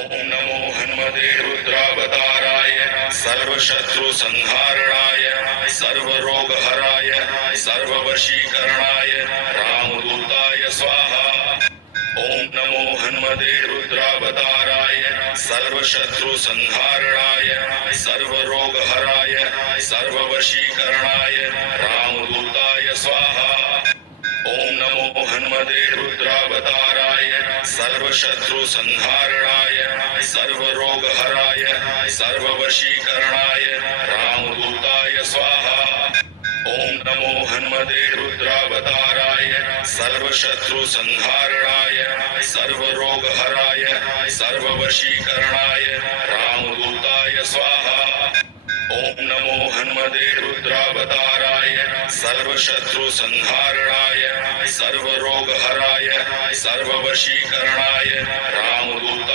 ओम नमो हनुमते रुद्रावताराय सर्वशत्रु संहारणाय सर्वरोगहराय सर्ववशीकरणाय रामदूताय स्वाहा। ओम नमो हनुमते रुद्रावताराय सर्वशत्रु संहारणाय सर्वरोगहराय सर्ववशीकरणाय रामदूताय स्वाहा। ओम नमो हनुमते रुद्रावताराय सर्वशत्रु संहारणाय सर्वरोगहराय सर्ववशीकरणाय रामदूताय स्वाहा। ओम नमो हनुमते रुद्रावताराय सर्वशत्रु संहारणाय सर्वरोगहराय सर्ववशीकरणाय रामदूताय स्वाहा। ओम नमो हनुमते रुद्रावताराय सर्वशत्रु संहारणाय सर्वरोगहराय सर्ववशीकरणाय रामदूताय